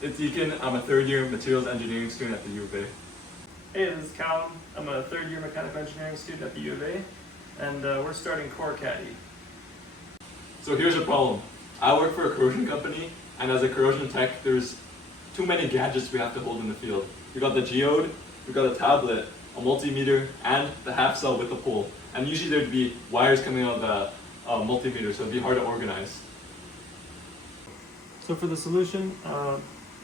It's Deacon. I'm a third-year materials engineering student at the U of A. Hey, this is Callum. I'm a third-year mechanical engineering student at the U of A, and we're starting CorrCaddy. So here's a problem. I work for a corrosion company, and as a corrosion tech, there's too many gadgets we have to hold in the field. We got the geode, we got a tablet, a multimeter, and the half cell with the pole. And usually there'd be wires coming out of the multimeter, so it'd be hard to organize. So for the solution,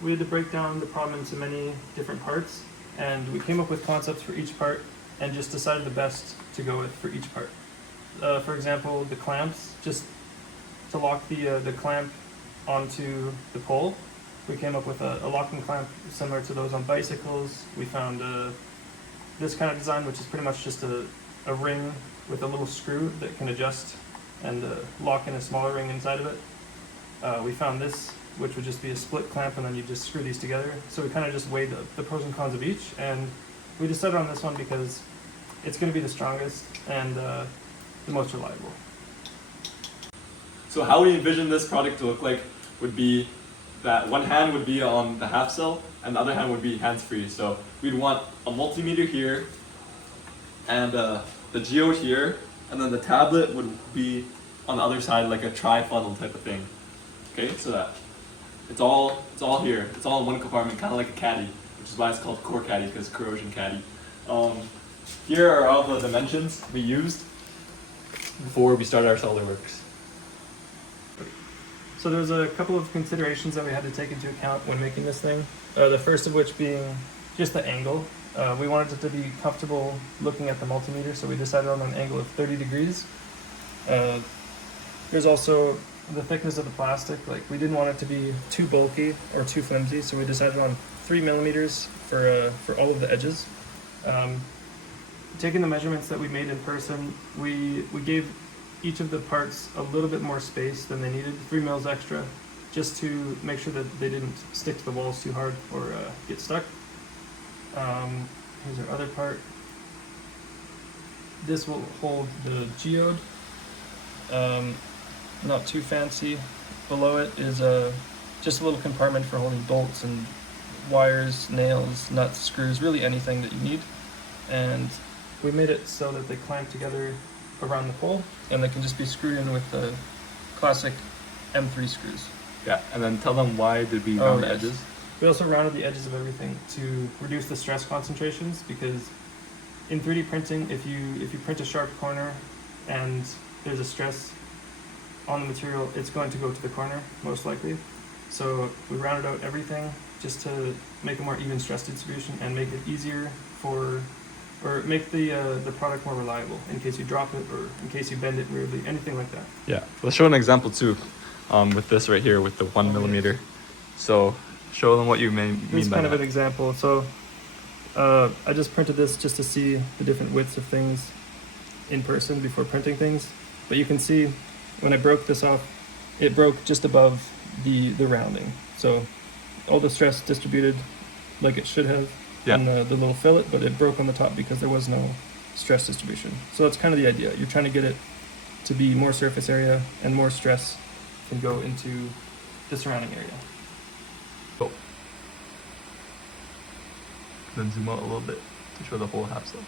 we had to break down the problem into many different parts, and we came up with concepts for each part and just decided the best to go with for each part. For example, the clamps, just to lock the clamp onto the pole, we came up with a locking clamp similar to those on bicycles. We found this kind of design, which is pretty much just a ring with a little screw that can adjust and lock in a smaller ring inside of it. We found this, which would just be a split clamp, and then you just screw these together. So we kind of just weighed the pros and cons of each, and we decided on this one because it's going to be the strongest and the most reliable. So how we envision this product to look like would be that one hand would be on the half cell and the other hand would be hands-free. So we'd want a multimeter here and the geode here, and then the tablet would be on the other side like a tri-funnel type of thing. Okay, so that it's all here. It's all in one compartment, kind of like a caddy, which is why it's called CorrCaddy, because corrosion caddy. Here are all the dimensions we used before we started our SolidWorks. So there's a couple of considerations that we had to take into account when making this thing. The first of which being just the angle. We wanted it to be comfortable looking at the multimeter, so we decided on an angle of 30 degrees. There's also the thickness of the plastic. Like, we didn't want it to be too bulky or too flimsy, so we decided on 3 millimeters for all of the edges. Taking the measurements that we made in person, we gave each of the parts a little bit more space than they needed, 3 mils extra, just to make sure that they didn't stick to the walls too hard or get stuck. Here's our other part. This will hold the geode. Not too fancy. Below it is just a little compartment for holding bolts and wires, nails, nuts, screws, really anything that you need. And we made it so that they clamp together around the pole, and they can just be screwed in with the classic M3 screws. Yeah, and then tell them why did we round the edges? We also rounded the edges of everything to reduce the stress concentrations, because in 3D printing, if you print a sharp corner and there's a stress on the material, it's going to go to the corner, most likely. So we rounded out everything just to make a more even stress distribution and make it easier or make the product more reliable in case you drop it or in case you bend it weirdly, anything like that. Yeah, let's show an example too with this right here with the 1 millimeter. So show them what you mean by that. Here's kind of an example. So I just printed this just to see the different widths of things in person before printing things. But you can see when I broke this off, it broke just above the rounding. So all the stress distributed like it should have in the little fillet, but it broke on the top because there was no stress distribution. So that's kind of the idea. You're trying to get it to be more surface area, and more stress can go into the surrounding area. Cool. Then zoom out a little bit to show the whole half cell.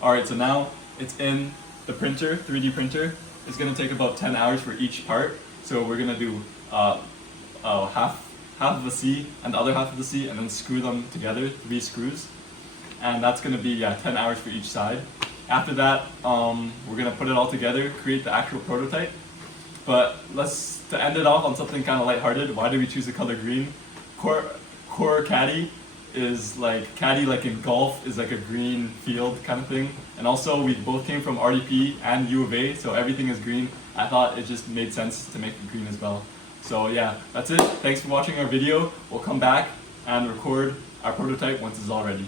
Alright, so now it's in the printer, 3D printer. It's going to take about 10 hours for each part. So we're going to do half of the C and the other half of the C, and then screw them together, 3 screws. And that's going to be 10 hours for each side. After that, we're going to put it all together, create the actual prototype. But to end it off on something kind of lighthearted, why did we choose the color green? CorrCaddy is like, caddy like in golf is like a green field kind of thing. And also we both came from RDP and U of A, so everything is green. I thought it just made sense to make it green as well. So yeah, that's it. Thanks for watching our video. We'll come back and record our prototype once it's all ready.